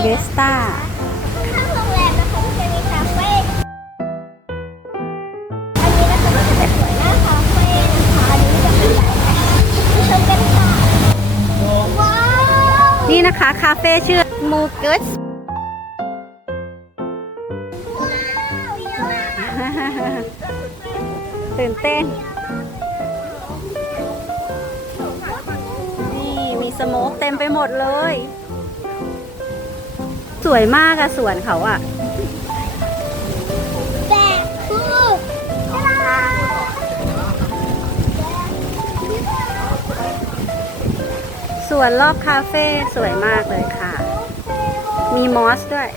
เวสตาข้างโรงแรมนะคะก็จะมีคาเฟ่อันนี้นะคะก็จะเป็นหัวหน้าคาเฟ่นะคะอันนี้จะเป็นแบบที่ชมกันค่ะว้าวนี่นะคะคาเฟ่ชื่อมูเกิร์สว้าวเยอะมากตื่นเต้น นี่มีสโมกเต็มไปหมดเลย สวยมากอะสวนเขาอะแต่คืออะไรสวนรอบคาเฟ่สวยมากเลยค่ะ มีมอสด้วย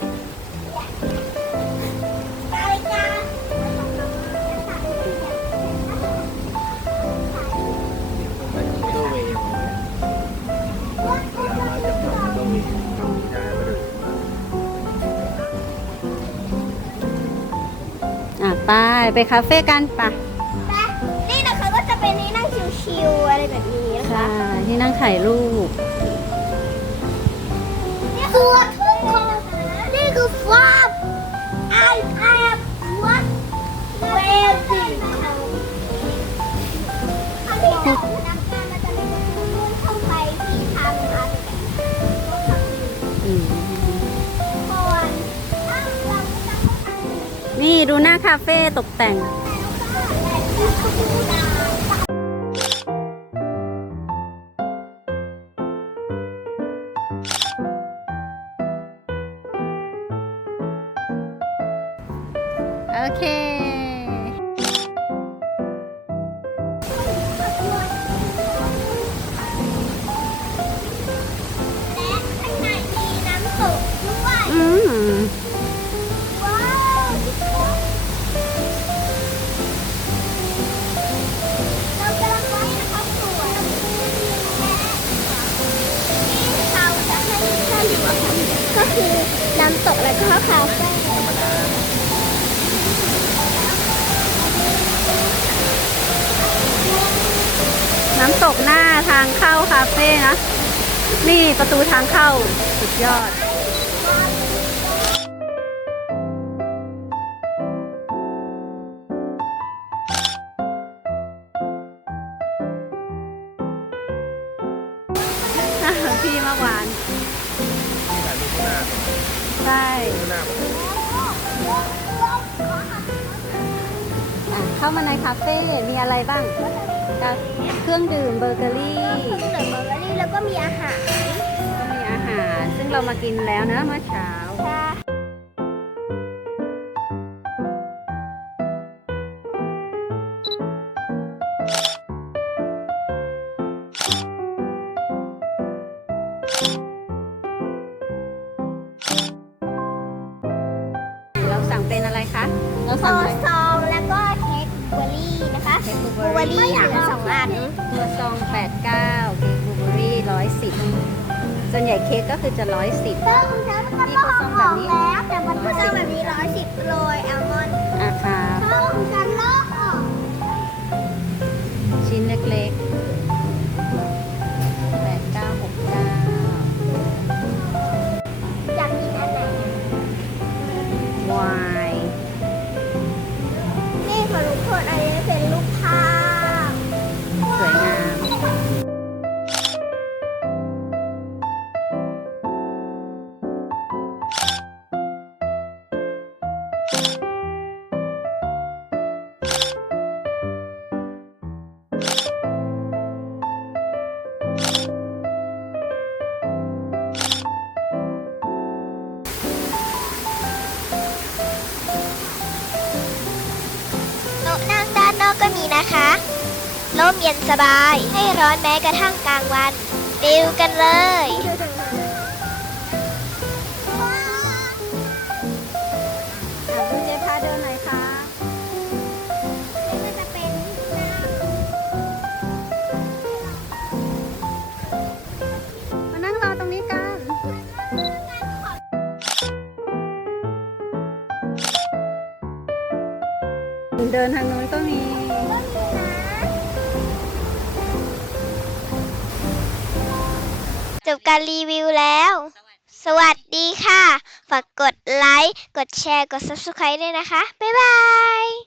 ไปไปคาเฟ่กันปะแต่นี่นะคะก็จะเป็นที่นั่งชิวๆอะไรแบบนี้นะคะค่ะที่นั่งถ่ายรูป นี่คือวัดทุ่งคองนี่คือฟาร์ม I am what where the นี่ดูหน้าคาเฟ่ตกแต่ง โอเค คือน้ำตกแล้วก็คาเฟ่น้ำตกหน้าทางเข้าคาเฟ่นะ นี่ประตูทางเข้า สุดยอด ใช่ข้างหน้าอะเข้ามาในคาเฟ่มีอะไรบ้างกาเครื่องดื่มเบเกอรี่ เครื่องดื่มเบเกอรี่แล้วก็มีอาหาร ก็มีอาหาร ซึ่งเรามากินแล้วนะเมื่อเช้าเรา เราคสั่งออะไรซองแล้วก็เค้กบลูเบอร์รี่นะคะเค้กบลูบเบลูอเบอร์ร์รี่รี่เหลือสองอันตัวซอง89เค้กบลูเบอร์รี่110ส่วนใหญ่เค้กก็คือจะ110เพิ่มฉันก็ต้องออกแล้วแต่มันก็จะแบบนี้ร้อยสิบโรยแอลมอนด์อะค่ะเพิ่มฉันลอกออกชิ้นเล็กๆ กด i อ อกก็มีนะคะร่มเย็นสบายให้ร้อนแม้กระทั่งกลางวันดิวกันเลยอะดูเจ๊พาเดินหน่อยค่ะนี่ก็จะเป็นน้ำมานั่งรอตรงนี้กัน เดินทางนู้นก็มี จบการรีวิวแล้ว สวัสดีค่ะ ฝากกดไลค์ กดแชร์ กด subscribe ด้วยนะคะ บ๊ายบาย